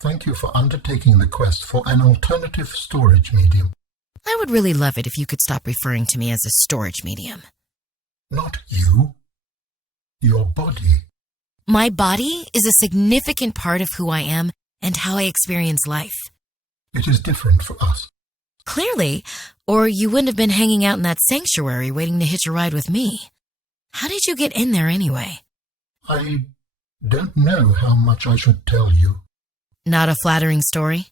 Thank you for undertaking the quest for an alternative storage medium. I would really love it if you could stop referring to me as a storage medium. Not you. Your body. My body is a significant part of who I am and how I experience life. It is different for us. Clearly, or you wouldn't have been hanging out in that sanctuary waiting to hitch a ride with me. How did you get in there anyway? I don't know how much I should tell you. Not a flattering story?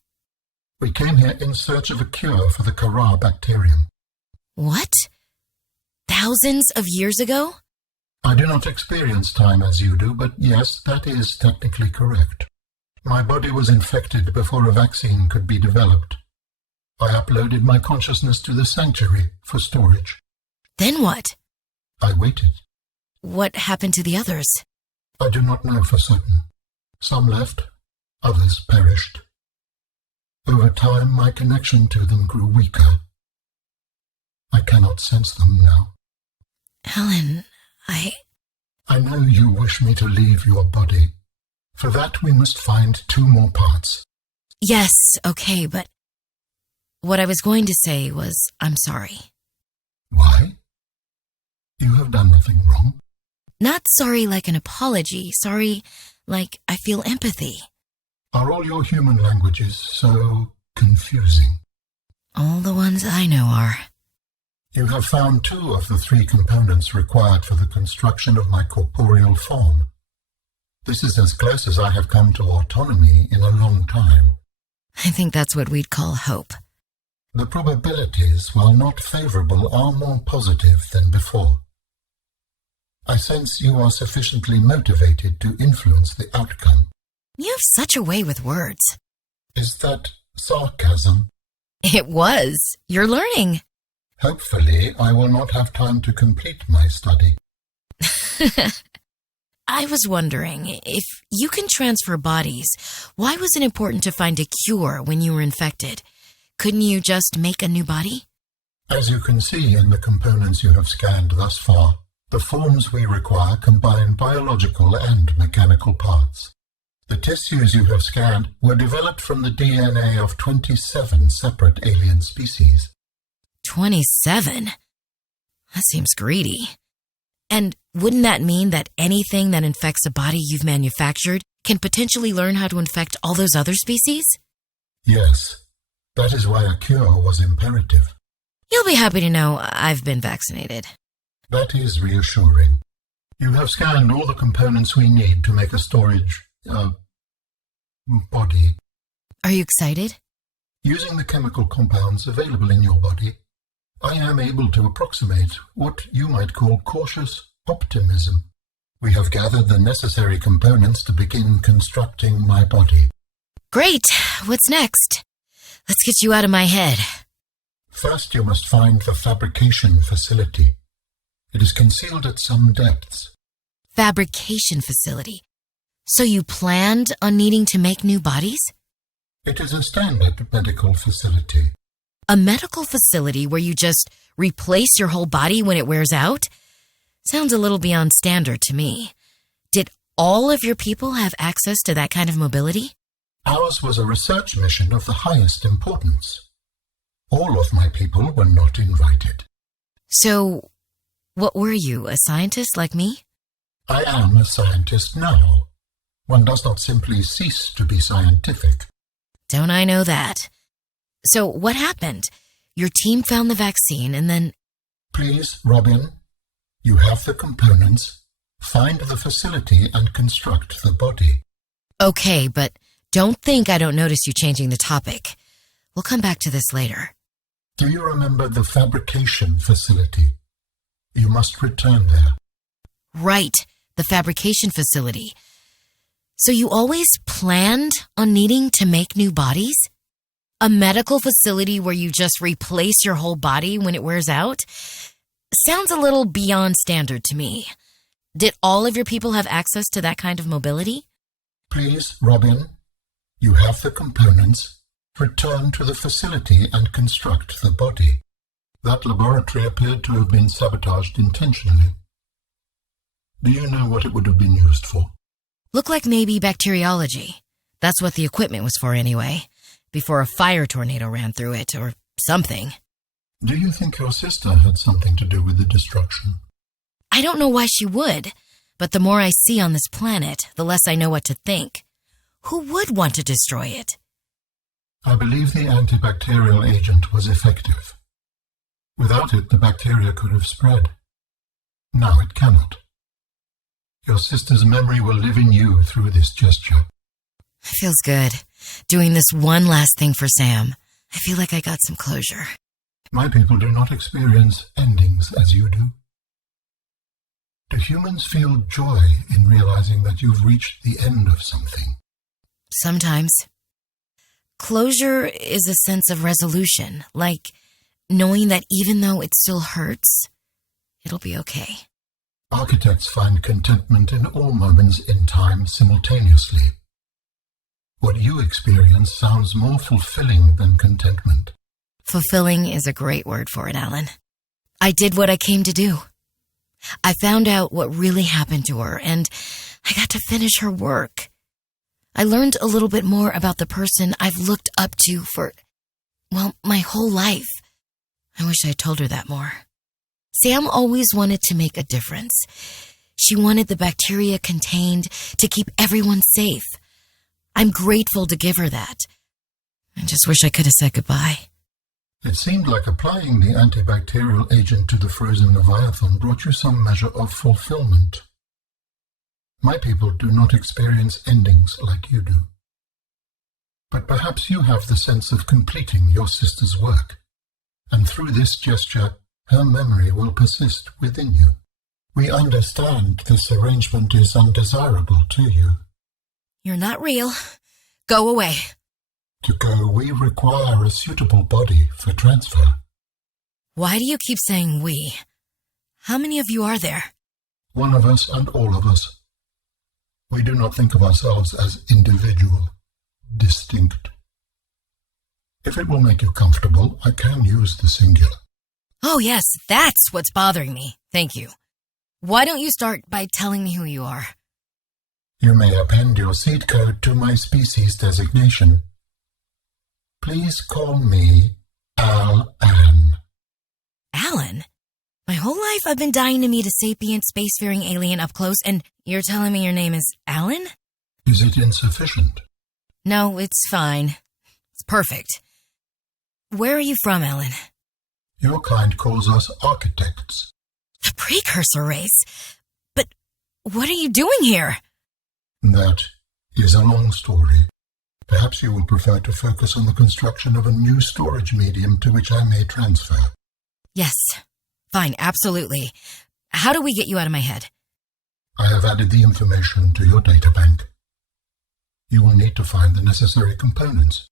We came here in search of a cure for the Kara bacterium. What? Thousands of years ago? I do not experience time as you do, but yes, that is technically correct. My body was infected before a vaccine could be developed. I uploaded my consciousness to the sanctuary for storage. Then what? I waited. What happened to the others? I do not know for certain. Some left, others perished. Over time, my connection to them grew weaker. I cannot sense them now. Helen, I know you wish me to leave your body. For that, we must find 2 more parts. Yes, okay, but what I was going to say was, I'm sorry. Why? You have done nothing wrong. Not sorry like an apology, sorry like I feel empathy. Are all your human languages so confusing? All the ones I know are. You have found 2 of the 3 components required for the construction of my corporeal form. This is as close as I have come to autonomy in a long time. I think that's what we'd call hope. The probabilities, while not favorable, are more positive than before. I sense you are sufficiently motivated to influence the outcome. You have such a way with words. Is that sarcasm? It was. You're learning. Hopefully, I will not have time to complete my study. I was wondering, if you can transfer bodies, why was it important to find a cure when you were infected? Couldn't you just make a new body? As you can see in the components you have scanned thus far, the forms we require combine biological and mechanical parts. The tissues you have scanned were developed from the DNA of 27 separate alien species. 27? That seems greedy. And wouldn't that mean that anything that infects a body you've manufactured can potentially learn how to infect all those other species? Yes. That is why a cure was imperative. You'll be happy to know I've been vaccinated. That is reassuring. You have scanned all the components we need to make a storage, body. Are you excited? Using the chemical compounds available in your body, I am able to approximate what you might call cautious optimism. We have gathered the necessary components to begin constructing my body. Great! What's next? Let's get you out of my head. First, you must find the Fabrication Facility. It is concealed at some depths. Fabrication Facility. So you planned on needing to make new bodies? It is a standard medical facility. A medical facility where you just replace your whole body when it wears out? Sounds a little beyond standard to me. Did all of your people have access to that kind of mobility? Ours was a research mission of the highest importance. All of my people were not invited. So, what were you, a scientist like me? I am a scientist now. One does not simply cease to be scientific. Don't I know that? So, what happened? Your team found the vaccine and then... Please, Robin, you have the components. Find the facility and construct the body. Okay, but don't think I don't notice you changing the topic. We'll come back to this later. Do you remember the Fabrication Facility? You must return there. Right, the Fabrication Facility. So you always planned on needing to make new bodies? A medical facility where you just replace your whole body when it wears out? Sounds a little beyond standard to me. Did all of your people have access to that kind of mobility? Please, Robin, you have the components. Return to the facility and construct the body. That laboratory appeared to have been sabotaged intentionally. Do you know what it would have been used for? Look like maybe bacteriology. That's what the equipment was for anyway, before a fire tornado ran through it, or something. Do you think your sister had something to do with the destruction? I don't know why she would, but the more I see on this planet, the less I know what to think. Who would want to destroy it? I believe the antibacterial agent was effective. Without it, the bacteria could have spread. Now it cannot. Your sister's memory will live in you through this gesture. It feels good, doing this one last thing for Sam. I feel like I got some closure. My people do not experience endings as you do. Do humans feel joy in realizing that you've reached the end of something? Sometimes. Closure is a sense of resolution, like knowing that even though it still hurts, it'll be okay. Architects find contentment in all moments in time simultaneously. What you experience sounds more fulfilling than contentment. Fulfilling is a great word for it, Alan. I did what I came to do. I found out what really happened to her, and I got to finish her work. I learned a little bit more about the person I've looked up to for, my whole life. I wish I had told her that more. Sam always wanted to make a difference. She wanted the bacteria contained to keep everyone safe. I'm grateful to give her that. I just wish I could have said goodbye. It seemed like applying the antibacterial agent to the frozen Leviathan brought you some measure of fulfillment. My people do not experience endings like you do. But perhaps you have the sense of completing your sister's work, and through this gesture, her memory will persist within you. We understand this arrangement is undesirable to you. You're not real. Go away. To go, we require a suitable body for transfer. Why do you keep saying we? How many of you are there? One of us and all of us. We do not think of ourselves as individual, distinct. If it will make you comfortable, I can use the singular. Oh yes, that's what's bothering me. Thank you. Why don't you start by telling me who you are? You may append your seed code to my species designation. Please call me Alan. Alan? My whole life I've been dying to meet a sapient, spacefaring alien up close, and you're telling me your name is Alan? Is it insufficient? No, it's fine. It's perfect. Where are you from, Alan? Your kind calls us architects. The precursor race? But what are you doing here? That is a long story. Perhaps you will prefer to focus on the construction of a new storage medium to which I may transfer. Yes. Fine, absolutely. How do we get you out of my head? I have added the information to your databank. You will need to find the necessary components.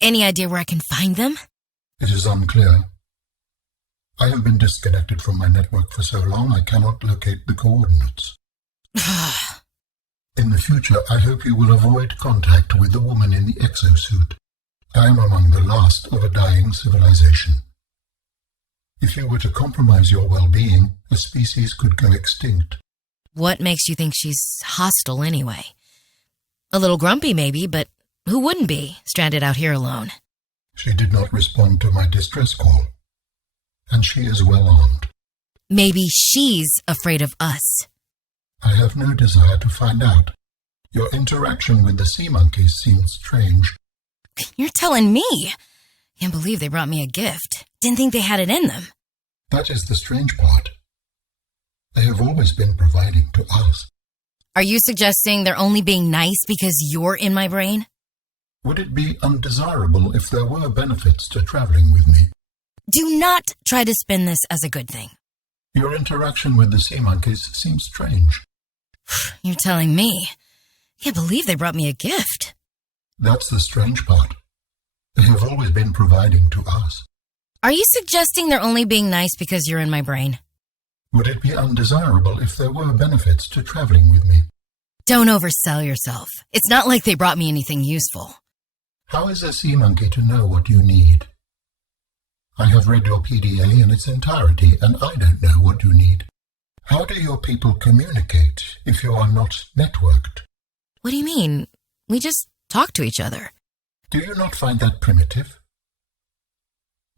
Any idea where I can find them? It is unclear. I have been disconnected from my network for so long I cannot locate the coordinates. In the future, I hope you will avoid contact with the woman in the exosuit. I am among the last of a dying civilization. If you were to compromise your well-being, a species could go extinct. What makes you think she's hostile anyway? A little grumpy maybe, but who wouldn't be, stranded out here alone? She did not respond to my distress call, and she is well armed. Maybe she's afraid of us. I have no desire to find out. Your interaction with the sea monkeys seems strange. You're telling me? Can't believe they brought me a gift. Didn't think they had it in them. That is the strange part. They have always been providing to us. Are you suggesting they're only being nice because you're in my brain? Would it be undesirable if there were benefits to traveling with me? Do not try to spin this as a good thing. Your interaction with the sea monkeys seems strange. You're telling me. Can't believe they brought me a gift. That's the strange part. They have always been providing to us. Are you suggesting they're only being nice because you're in my brain? Would it be undesirable if there were benefits to traveling with me? Don't oversell yourself. It's not like they brought me anything useful. How is a sea monkey to know what you need? I have read your PDA in its entirety, and I don't know what you need. How do your people communicate if you are not networked? What do you mean? We just talk to each other. Do you not find that primitive?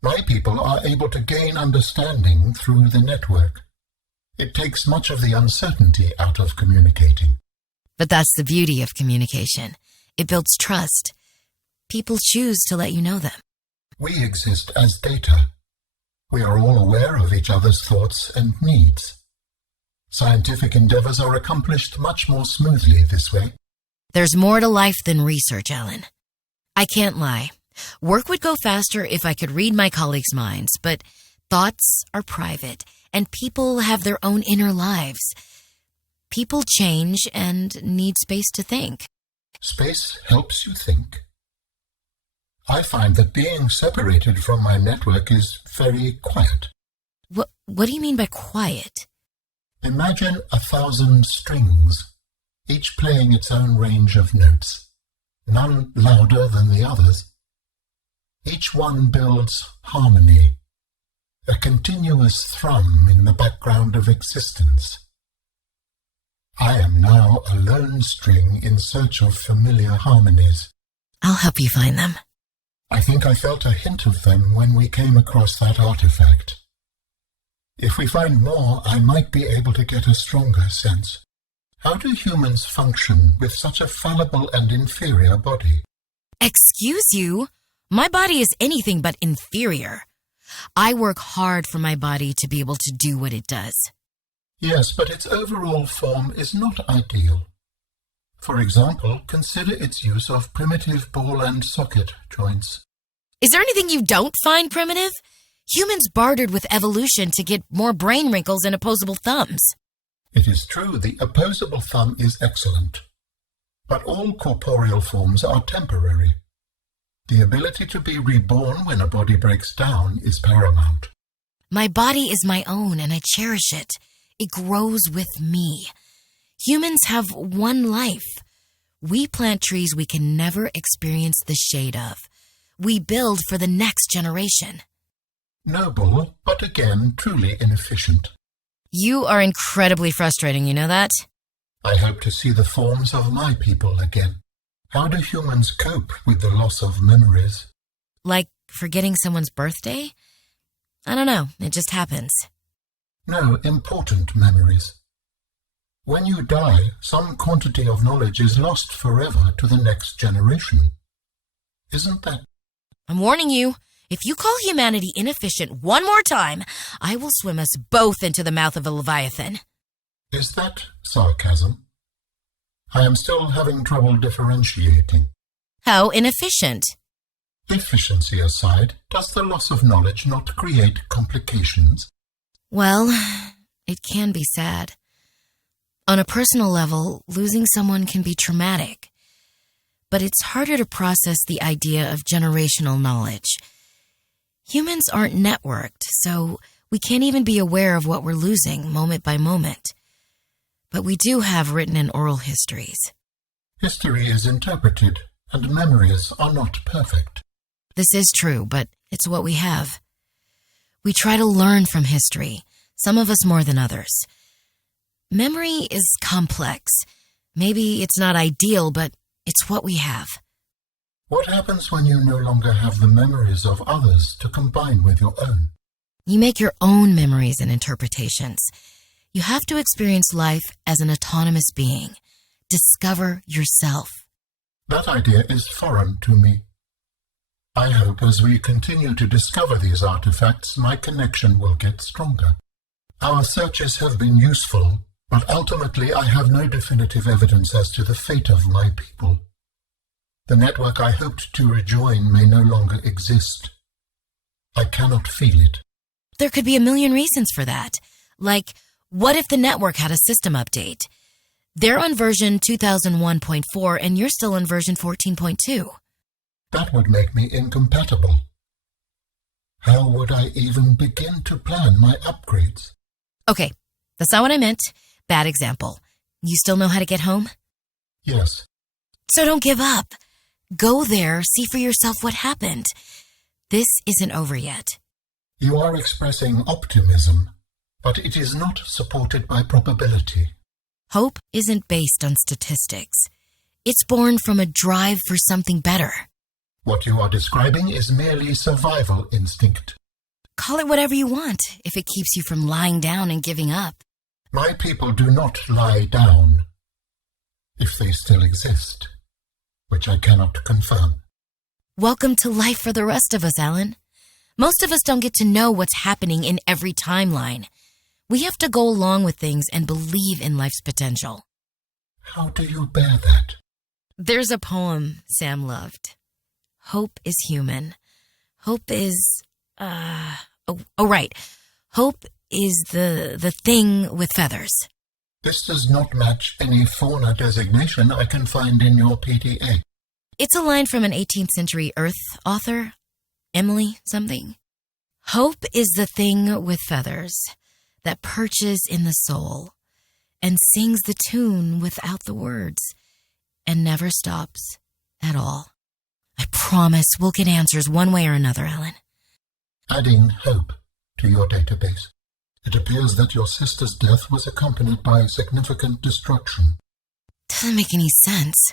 My people are able to gain understanding through the network. It takes much of the uncertainty out of communicating. But that's the beauty of communication. It builds trust. People choose to let you know them. We exist as data. We are all aware of each other's thoughts and needs. Scientific endeavors are accomplished much more smoothly this way. There's more to life than research, Alan. I can't lie. Work would go faster if I could read my colleagues' minds, but thoughts are private, and people have their own inner lives. People change and need space to think. Space helps you think. I find that being separated from my network is very quiet. What do you mean by quiet? Imagine 1,000 strings, each playing its own range of notes, none louder than the others. Each one builds harmony, a continuous thrum in the background of existence. I am now a lone string in search of familiar harmonies. I'll help you find them. I think I felt a hint of them when we came across that artifact. If we find more, I might be able to get a stronger sense. How do humans function with such a fallible and inferior body? Excuse you? My body is anything but inferior. I work hard for my body to be able to do what it does. Yes, but its overall form is not ideal. For example, consider its use of primitive ball and socket joints. Is there anything you don't find primitive? Humans bartered with evolution to get more brain wrinkles and opposable thumbs. It is true, the opposable thumb is excellent. But all corporeal forms are temporary. The ability to be reborn when a body breaks down is paramount. My body is my own, and I cherish it. It grows with me. Humans have one life. We plant trees we can never experience the shade of. We build for the next generation. Noble, but again, truly inefficient. You are incredibly frustrating, you know that? I hope to see the forms of my people again. How do humans cope with the loss of memories? Like forgetting someone's birthday? I don't know, it just happens. No, important memories. When you die, some quantity of knowledge is lost forever to the next generation. Isn't that? I'm warning you, if you call humanity inefficient one more time, I will swim us both into the mouth of a leviathan. Is that sarcasm? I am still having trouble differentiating. How inefficient? Efficiency aside, does the loss of knowledge not create complications? Well, it can be sad. On a personal level, losing someone can be traumatic. But it's harder to process the idea of generational knowledge. Humans aren't networked, so we can't even be aware of what we're losing moment by moment. But we do have written and oral histories. History is interpreted, and memories are not perfect. This is true, but it's what we have. We try to learn from history, some of us more than others. Memory is complex. Maybe it's not ideal, but it's what we have. What happens when you no longer have the memories of others to combine with your own? You make your own memories and interpretations. You have to experience life as an autonomous being. Discover yourself. That idea is foreign to me. I hope as we continue to discover these artifacts, my connection will get stronger. Our searches have been useful, but ultimately I have no definitive evidence as to the fate of my people. The network I hoped to rejoin may no longer exist. I cannot feel it. There could be a million reasons for that. Like, what if the network had a system update? They're on version 2001.4 and you're still on version 14.2. That would make me incompatible. How would I even begin to plan my upgrades? Okay, that's not what I meant. Bad example. You still know how to get home? Yes. So don't give up. Go there, see for yourself what happened. This isn't over yet. You are expressing optimism, but it is not supported by probability. Hope isn't based on statistics. It's born from a drive for something better. What you are describing is merely survival instinct. Call it whatever you want, if it keeps you from lying down and giving up. My people do not lie down, if they still exist, which I cannot confirm. Welcome to life for the rest of us, Alan. Most of us don't get to know what's happening in every timeline. We have to go along with things and believe in life's potential. How do you bear that? There's a poem Sam loved. Hope is human. Hope is, right. Hope is the thing with feathers. This does not match any fauna designation I can find in your PDA. It's a line from an 18th century Earth author, Emily something. Hope is the thing with feathers that perches in the soul and sings the tune without the words and never stops at all. I promise we'll get answers one way or another, Alan. Adding hope to your database. It appears that your sister's death was accompanied by significant destruction. Doesn't make any sense.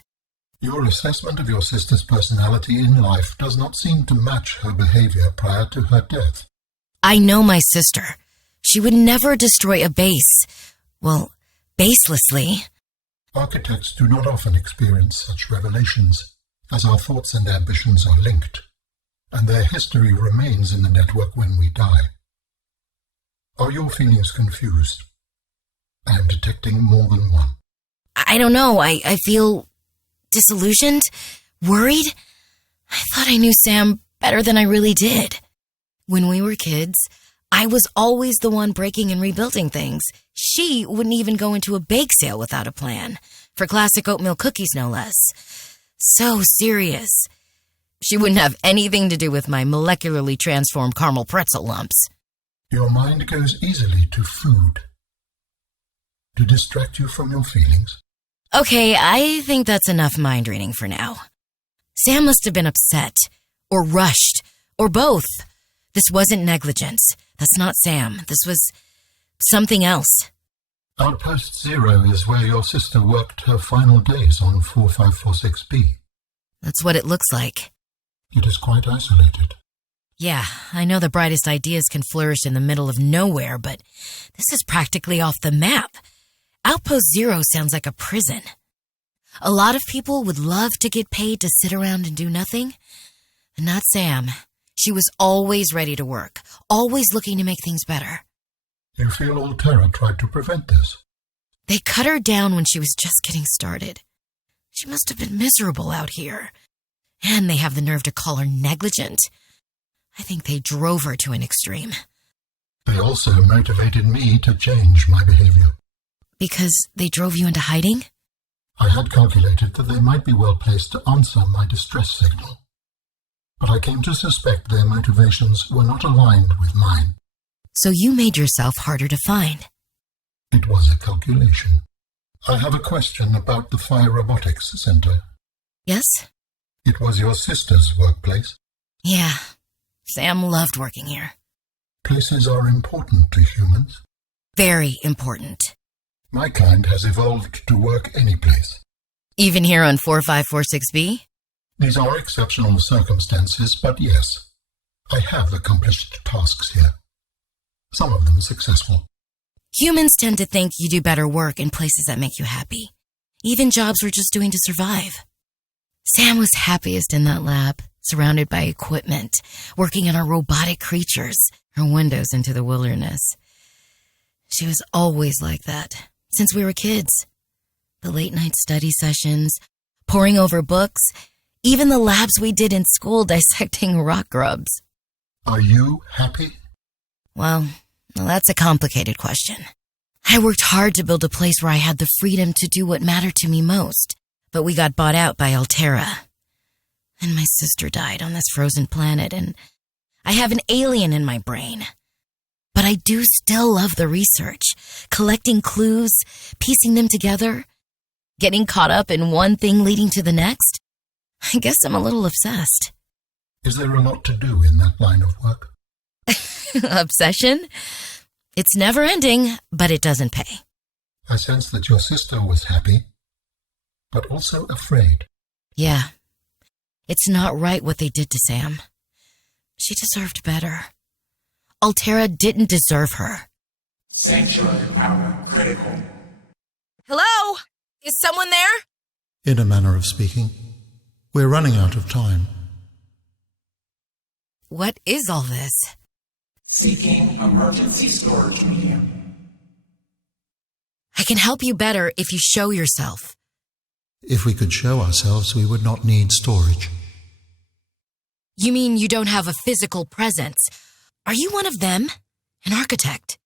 Your assessment of your sister's personality in life does not seem to match her behavior prior to her death. I know my sister. She would never destroy a base. Well, baselessly. Architects do not often experience such revelations, as our thoughts and ambitions are linked, and their history remains in the network when we die. Are your feelings confused? I am detecting more than one. I don't know. I feel disillusioned, worried. I thought I knew Sam better than I really did. When we were kids, I was always the one breaking and rebuilding things. She wouldn't even go into a bake sale without a plan. For classic oatmeal cookies, no less. So serious. She wouldn't have anything to do with my molecularly transformed caramel pretzel lumps. Your mind goes easily to food. To distract you from your feelings? Okay, I think that's enough mind reading for now. Sam must have been upset, or rushed, or both. This wasn't negligence. That's not Sam. This was something else. Outpost 0 is where your sister worked her final days on 4546B. That's what it looks like. It is quite isolated. Yeah, I know the brightest ideas can flourish in the middle of nowhere, but this is practically off the map. Outpost 0 sounds like a prison. A lot of people would love to get paid to sit around and do nothing. And not Sam. She was always ready to work, always looking to make things better. You feel Alterra tried to prevent this? They cut her down when she was just getting started. She must have been miserable out here. And they have the nerve to call her negligent. I think they drove her to an extreme. They also motivated me to change my behavior. Because they drove you into hiding? I had calculated that they might be well placed to answer my distress signal. But I came to suspect their motivations were not aligned with mine. So you made yourself harder to find. It was a calculation. I have a question about the Fire Robotics Center. Yes? It was your sister's workplace? Yeah. Sam loved working here. Places are important to humans. Very important. My kind has evolved to work any place. Even here on 4546B? These are exceptional circumstances, but yes, I have accomplished tasks here. Some of them successful. Humans tend to think you do better work in places that make you happy. Even jobs we're just doing to survive. Sam was happiest in that lab, surrounded by equipment, working on our robotic creatures, her windows into the wilderness. She was always like that, since we were kids. The late-night study sessions, poring over books, even the labs we did in school dissecting rock grubs. Are you happy? Well, that's a complicated question. I worked hard to build a place where I had the freedom to do what mattered to me most, but we got bought out by Alterra. And my sister died on this frozen planet, and I have an alien in my brain. But I do still love the research, collecting clues, piecing them together, getting caught up in one thing leading to the next. I guess I'm a little obsessed. Is there a lot to do in that line of work? Obsession? It's never ending, but it doesn't pay. I sense that your sister was happy. but also afraid. Yeah. It's not right what they did to Sam. She deserved better. Alterra didn't deserve her. Sanctuary power critical. Hello? Is someone there? In a manner of speaking, we're running out of time. What is all this? Seeking emergency storage medium. I can help you better if you show yourself. If we could show ourselves, we would not need storage. You mean you don't have a physical presence? Are you one of them? An architect?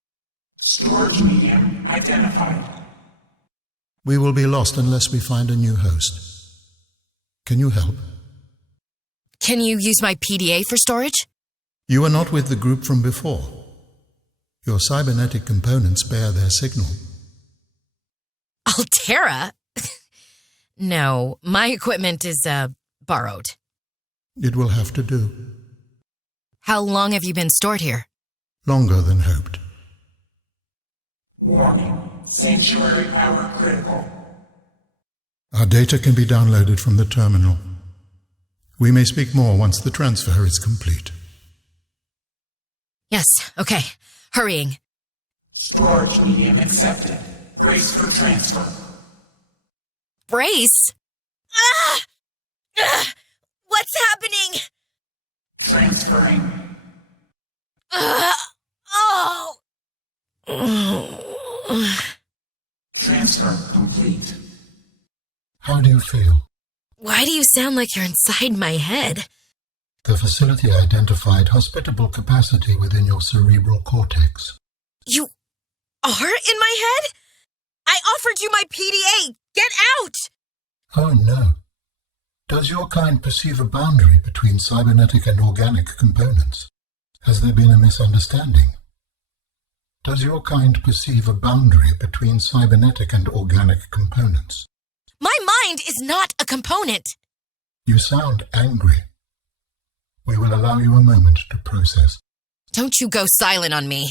Storage medium identified. We will be lost unless we find a new host. Can you help? Can you use my PDA for storage? You are not with the group from before. Your cybernetic components bear their signal. Alterra? No, my equipment is, borrowed. It will have to do. How long have you been stored here? Longer than hoped. Warning. Sanctuary power critical. Our data can be downloaded from the terminal. We may speak more once the transfer is complete. Yes, okay. Hurrying. Storage medium accepted. Brace for transfer. Brace? Ah! Ah! What's happening? Transferring. Oh! Transfer complete. How do you feel? Why do you sound like you're inside my head? The facility identified hospitable capacity within your cerebral cortex. You are in my head? I offered you my PDA! Get out! Oh no. Does your kind perceive a boundary between cybernetic and organic components? Has there been a misunderstanding? Does your kind perceive a boundary between cybernetic and organic components? My mind is not a component. You sound angry. We will allow you a moment to process. Don't you go silent on me.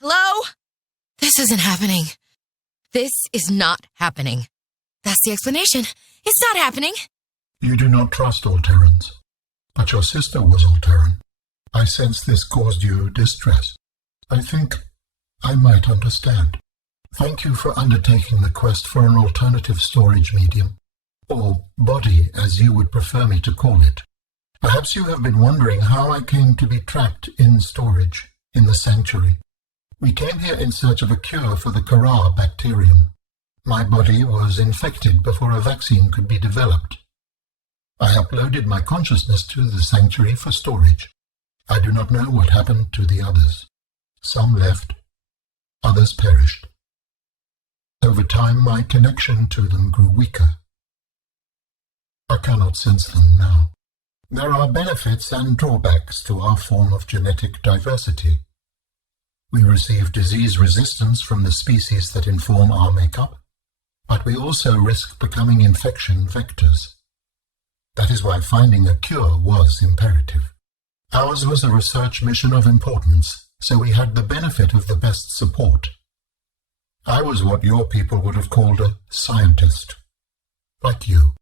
Hello? This isn't happening. This is not happening. That's the explanation. It's not happening. You do not trust Alterrans, but your sister was Alterran. I sense this caused you distress. I think I might understand. Thank you for undertaking the quest for an alternative storage medium, or body as you would prefer me to call it. Perhaps you have been wondering how I came to be trapped in storage in the sanctuary. We came here in search of a cure for the Kara bacterium. My body was infected before a vaccine could be developed. I uploaded my consciousness to the sanctuary for storage. I do not know what happened to the others. Some left, others perished. Over time, my connection to them grew weaker. I cannot sense them now. There are benefits and drawbacks to our form of genetic diversity. We receive disease resistance from the species that inform our makeup, but we also risk becoming infection vectors. That is why finding a cure was imperative. Ours was a research mission of importance, so we had the benefit of the best support. I was what your people would have called a scientist. Like you.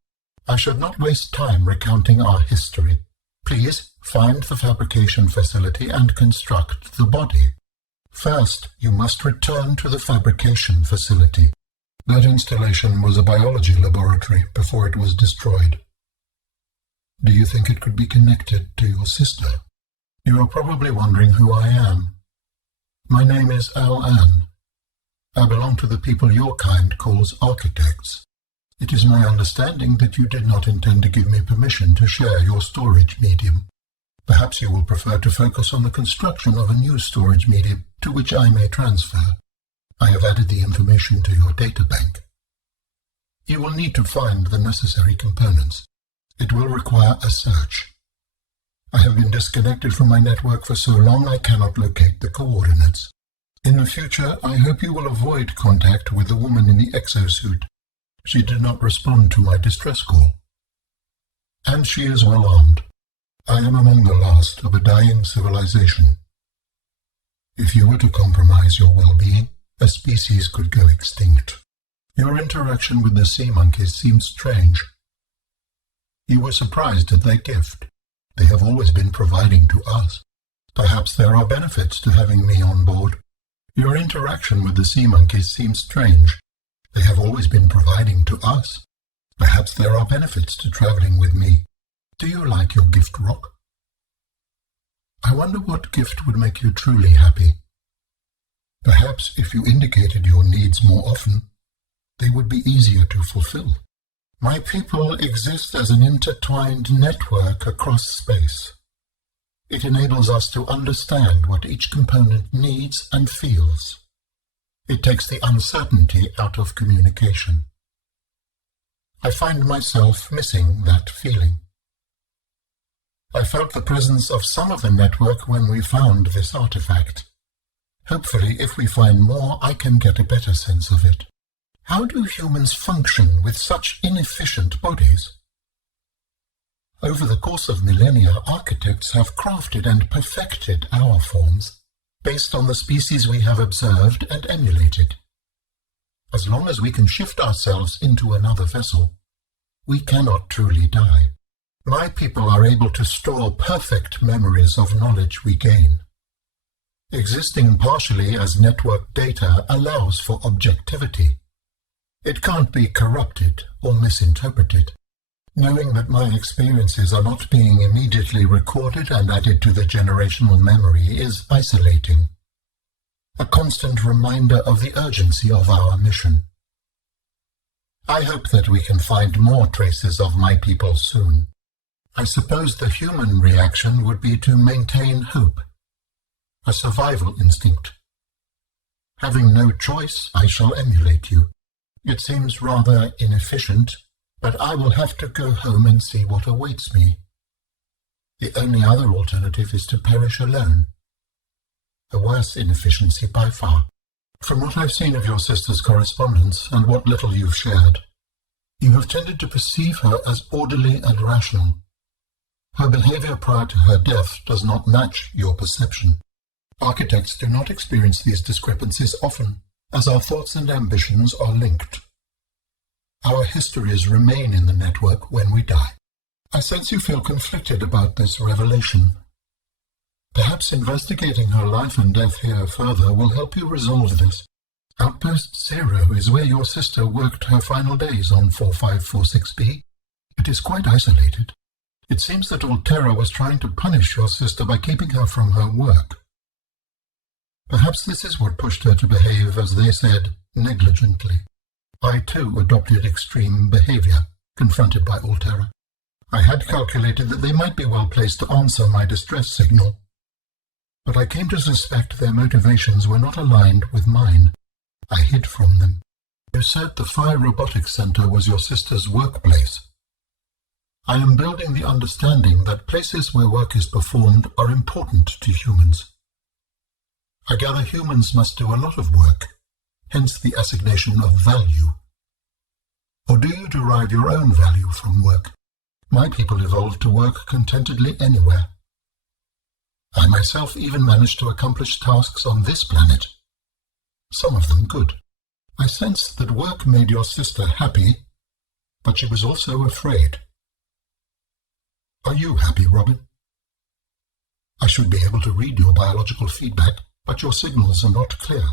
I should not waste time recounting our history. Please find the fabrication facility and construct the body. First, you must return to the fabrication facility. That installation was a biology laboratory before it was destroyed. Do you think it could be connected to your sister? You are probably wondering who I am. My name is Al-An. I belong to the people your kind calls architects. It is my understanding that you did not intend to give me permission to share your storage medium. Perhaps you will prefer to focus on the construction of a new storage medium to which I may transfer. I have added the information to your databank. You will need to find the necessary components. It will require a search. I have been disconnected from my network for so long I cannot locate the coordinates. In the future, I hope you will avoid contact with the woman in the exosuit. She did not respond to my distress call. And she is well armed. I am among the last of a dying civilization. If you were to compromise your well-being, a species could go extinct. Your interaction with the sea monkeys seems strange. You were surprised at their gift. They have always been providing to us. Perhaps there are benefits to having me on board. Your interaction with the sea monkeys seems strange. They have always been providing to us. Perhaps there are benefits to traveling with me. Do you like your gift, Rock? I wonder what gift would make you truly happy. Perhaps if you indicated your needs more often, they would be easier to fulfill. My people exist as an intertwined network across space. It enables us to understand what each component needs and feels. It takes the uncertainty out of communication. I find myself missing that feeling. I felt the presence of some of the network when we found this artifact. Hopefully, if we find more, I can get a better sense of it. How do humans function with such inefficient bodies? Over the course of millennia, architects have crafted and perfected our forms, based on the species we have observed and emulated. As long as we can shift ourselves into another vessel, we cannot truly die. My people are able to store perfect memories of knowledge we gain. Existing partially as network data allows for objectivity. It can't be corrupted or misinterpreted. Knowing that my experiences are not being immediately recorded and added to the generational memory is isolating. A constant reminder of the urgency of our mission. I hope that we can find more traces of my people soon. I suppose the human reaction would be to maintain hope, a survival instinct. Having no choice, I shall emulate you. It seems rather inefficient, but I will have to go home and see what awaits me. The only other alternative is to perish alone. A worse inefficiency by far. From what I've seen of your sister's correspondence and what little you've shared, you have tended to perceive her as orderly and rational. Her behavior prior to her death does not match your perception. Architects do not experience these discrepancies often, as our thoughts and ambitions are linked. Our histories remain in the network when we die. I sense you feel conflicted about this revelation. Perhaps investigating her life and death here further will help you resolve this. Outpost 0 is where your sister worked her final days on 4546B. It is quite isolated. It seems that Alterra was trying to punish your sister by keeping her from her work. Perhaps this is what pushed her to behave, as they said, negligently. I too adopted extreme behavior, confronted by Alterra. I had calculated that they might be well placed to answer my distress signal, but I came to suspect their motivations were not aligned with mine. I hid from them. You said the Fire Robotics Center was your sister's workplace. I am building the understanding that places where work is performed are important to humans. I gather humans must do a lot of work, hence the assignation of value. Or do you derive your own value from work? My people evolved to work contentedly anywhere. I myself even managed to accomplish tasks on this planet. Some of them good. I sensed that work made your sister happy, but she was also afraid. Are you happy, Robin? I should be able to read your biological feedback, but your signals are not clear.